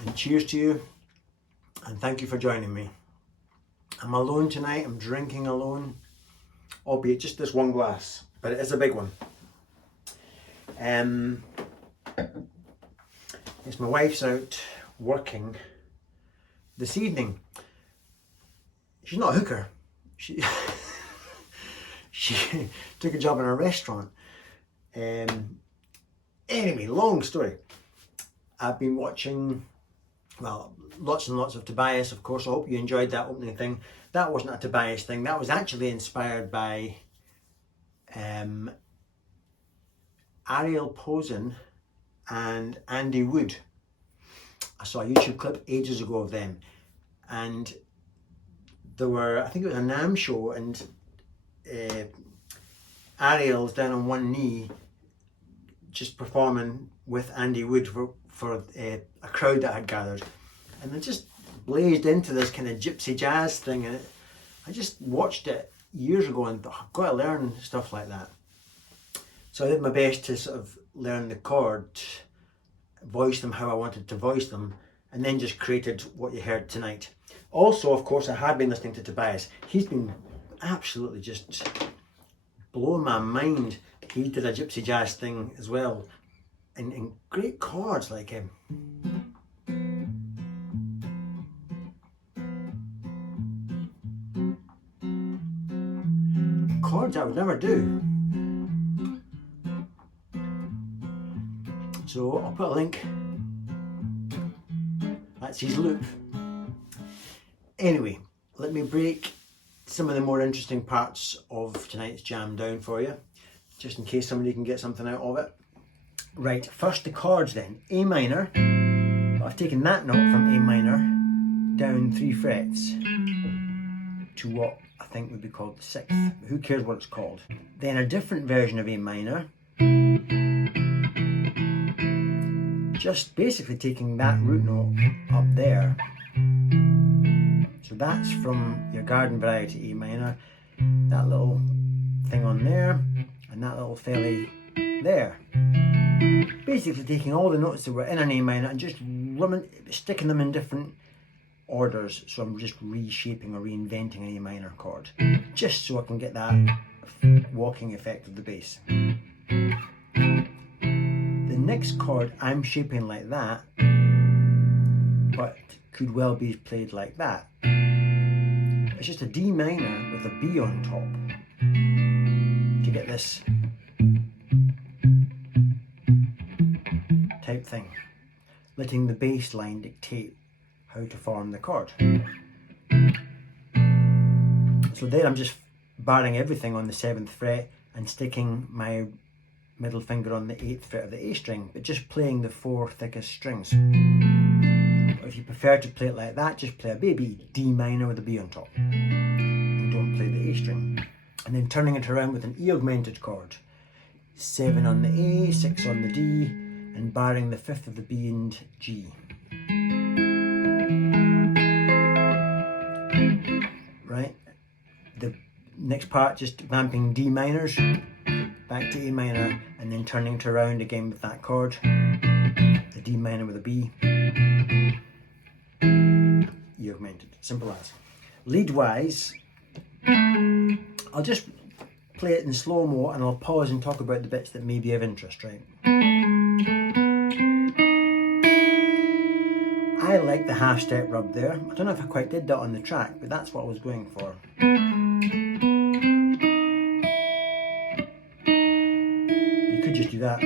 and cheers to you, and thank you for joining me. I'm alone tonight, I'm drinking alone, albeit just this one glass, but it is a big one. It's my wife's out working this evening. She's not a hooker. She took a job in a restaurant. Anyway, long story. I've been watching, well, lots and lots of Tobias, of course. I hope you enjoyed that opening thing. That wasn't a Tobias thing. That was actually inspired by Ariel Posen and Andy Wood. I saw a YouTube clip ages ago of them, and there were, I think it was a NAMM show, and Ariel's down on one knee just performing with Andy Wood for a crowd that had gathered, and they just blazed into this kind of gypsy jazz thing, and I just watched it years ago and thought, I've got to learn stuff like that. So I did my best to sort of learn the chords, voice them how I wanted to voice them, and then just created what you heard tonight. Also, of course, I had been listening to Tobias. He's been absolutely just blowing my mind. He did a gypsy jazz thing as well, and great chords like him. Chords I would never do. So I'll put a link. That's his loop. Anyway, let me break some of the more interesting parts of tonight's jam down for you, just in case somebody can get something out of it. Right, first the chords then. A minor. I've taken that note from A minor down 3 frets to what I think would be called the 6th. Who cares what it's called? Then a different version of A minor. Just basically taking that root note up there. So that's from your garden variety A minor, that little thing on there, and that little felly there. Basically taking all the notes that were in an A minor and just sticking them in different orders. So I'm just reshaping or reinventing an A minor chord, just so I can get that walking effect of the bass. The next chord I'm shaping like that, but could well be played like that. It's just a D minor with a B on top to get this type thing, letting the bass line dictate how to form the chord. So there I'm just barring everything on the 7th fret and sticking my middle finger on the 8th fret of the A string, but just playing the 4 thickest strings. If you prefer to play it like that, just play a baby D minor with a B on top, and don't play the A string. And then turning it around with an E augmented chord, 7 on the A, 6 on the D, and barring the 5th of the B and G. Right, the next part just vamping D minors back to A minor, and then turning it around again with that chord, the D minor with a B, E augmented, simple as. Lead wise, I'll just play it in slow-mo and I'll pause and talk about the bits that may be of interest, right? I like the half step rub there. I don't know if I quite did that on the track, but that's what I was going for. You could just do that.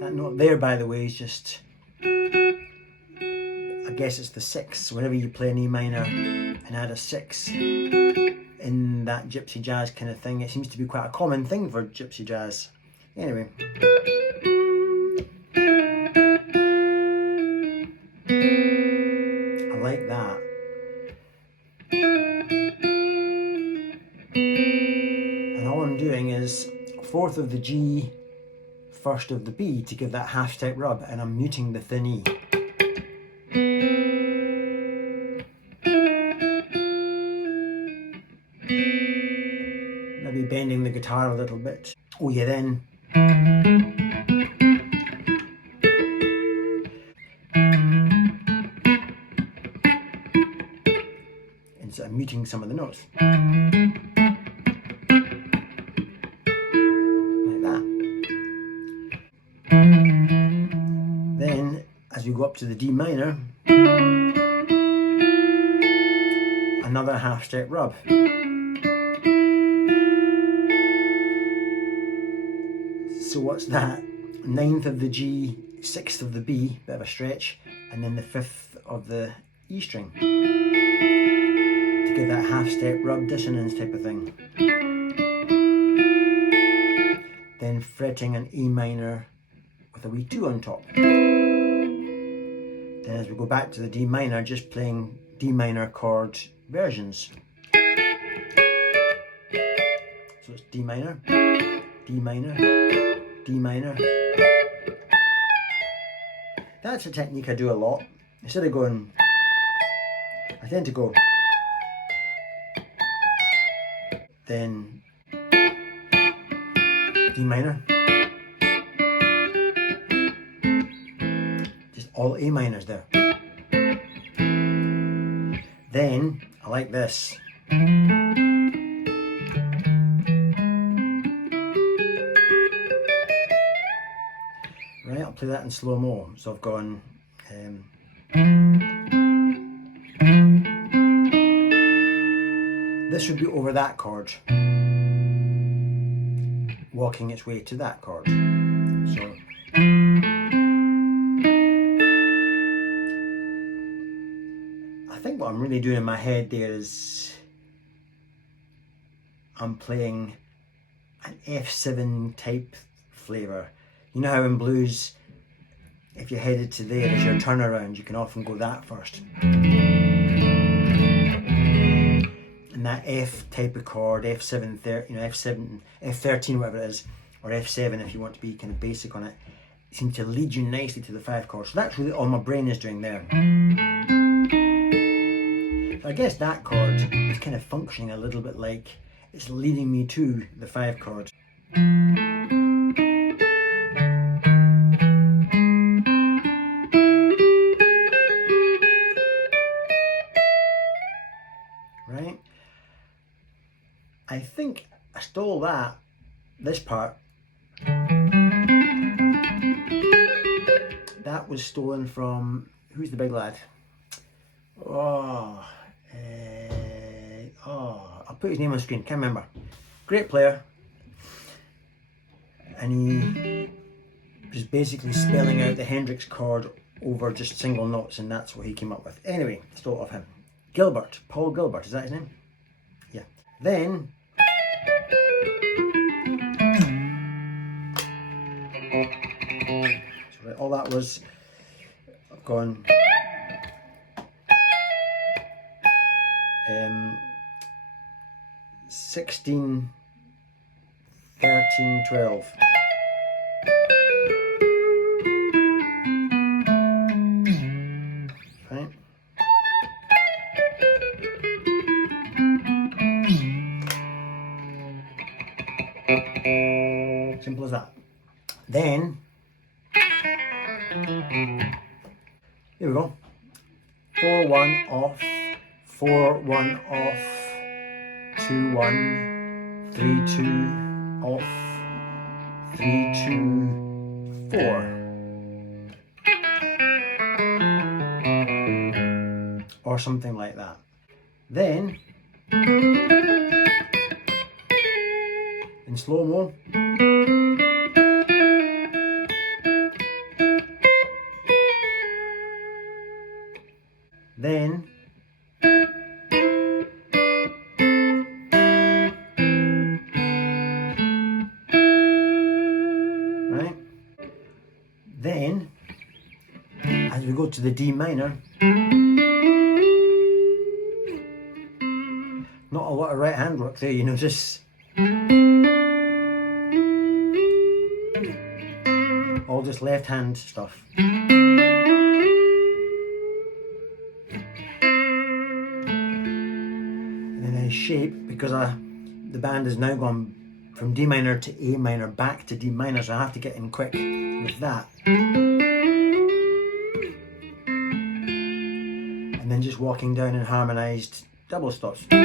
That note there, by the way, is just, I guess it's the 6. Whenever you play an E minor and add a 6 in that gypsy jazz kind of thing, it seems to be quite a common thing for gypsy jazz. Anyway. I like that. And all I'm doing is 4th of the G, 1st of the B to give that half step rub, and I'm muting the thin E. bending the guitar a little bit. Oh yeah, then instead of muting some of the notes. Like that. Then, as we go up to the D minor, another half step rub. So what's that? 9th of the G, 6th of the B, bit of a stretch, and then the 5th of the E string. To give that half step rub dissonance type of thing. Then fretting an E minor with a wee 2 on top. Then as we go back to the D minor, just playing D minor chord versions. So it's D minor, D minor, D minor. That's a technique I do a lot. Instead of going, I tend to go, then D minor, just all A minors there. Then I like this. Right, I'll play that in slow-mo. So I've gone this would be over that chord, walking its way to that chord. So I think what I'm really doing in my head there is I'm playing an F7 type flavour. You know how in blues, if you're headed to there as your turnaround, you can often go that first. And that F type of chord, F7, F7, F13, whatever it is, or F7 if you want to be kind of basic on it, seems to lead you nicely to the 5 chord. So that's really all my brain is doing there. So I guess that chord is kind of functioning a little bit like it's leading me to the 5 chord. Right? I think I stole this part. That was stolen from, who's the big lad? I'll put his name on the screen, can't remember. Great player. And he was basically spelling out the Hendrix chord over just single notes, and that's what he came up with. Anyway, stole it off him. Gilbert, Paul Gilbert, is that his name? Yeah. Then, so all that was, I've gone 16, 13, 12. Right? Simple as that. Then, here we go. 4-1 off, 4-1 off, 2-1, 3-2 off, 3-2, 4. Or something like that. Then, in slow-mo, then right, then as we go to the D minor, not a lot of right hand work there, you know, just all just left hand stuff. Shape, because the band has now gone from D minor to A minor back to D minor, so I have to get in quick with that. And then just walking down in harmonised double stops. Back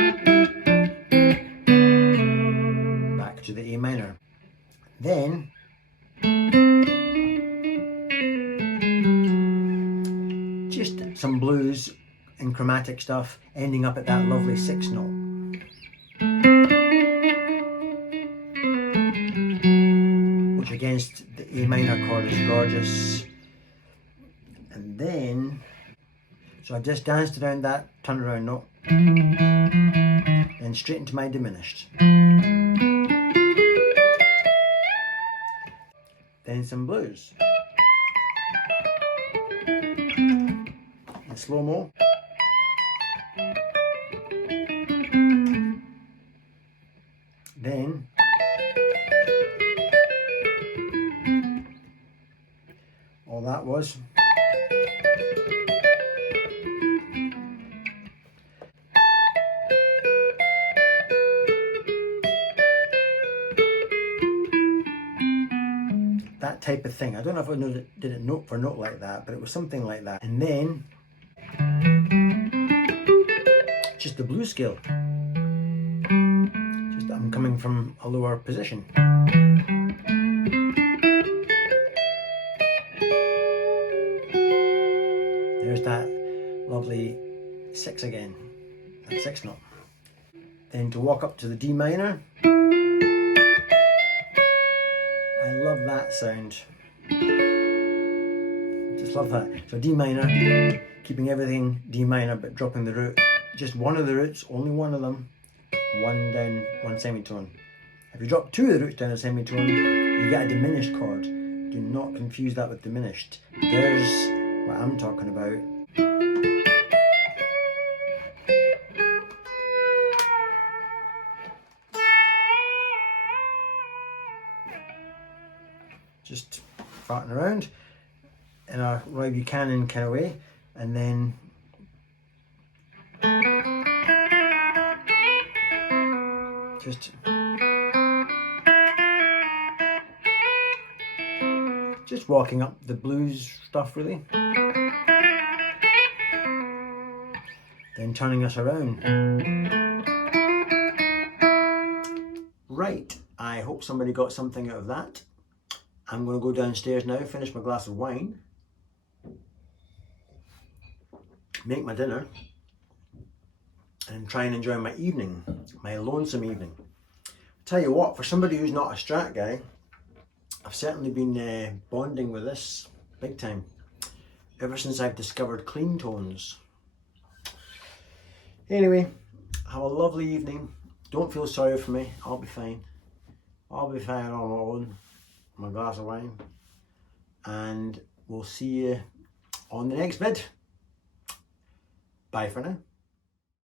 to the A minor. Then just some blues and chromatic stuff, ending up at that lovely 6th note. Which against the A minor chord is gorgeous. And then, so I just danced around that turnaround note, then straight into my diminished. Then some blues. And slow-mo. Then all that was that type of thing. I don't know if I did it note for note like that, but it was something like that. And then just the blues scale. Just I'm coming from a lower position. There's that lovely 6 again, that 6th note. Then to walk up to the D minor. I love that sound. Just love that. So D minor, keeping everything D minor but dropping the root. Just one of the roots, only one of them, one down, one semitone. If you drop 2 of the roots down a semitone, you get a diminished chord. Do not confuse that with diminished. There's what I'm talking about. Just farting around in a Roy Buchanan kind of way, and then just walking up the blues stuff really, then turning us around. Right, I hope somebody got something out of that. I'm going to go downstairs now, finish my glass of wine, make my dinner, and try and enjoy my evening, my lonesome evening. Tell you what, for somebody who's not a Strat guy, I've certainly been bonding with this big time, ever since I've discovered clean tones. Anyway, have a lovely evening. Don't feel sorry for me, I'll be fine. I'll be fine on my own. My glass of wine, and we'll see you on the next vid. Bye for now.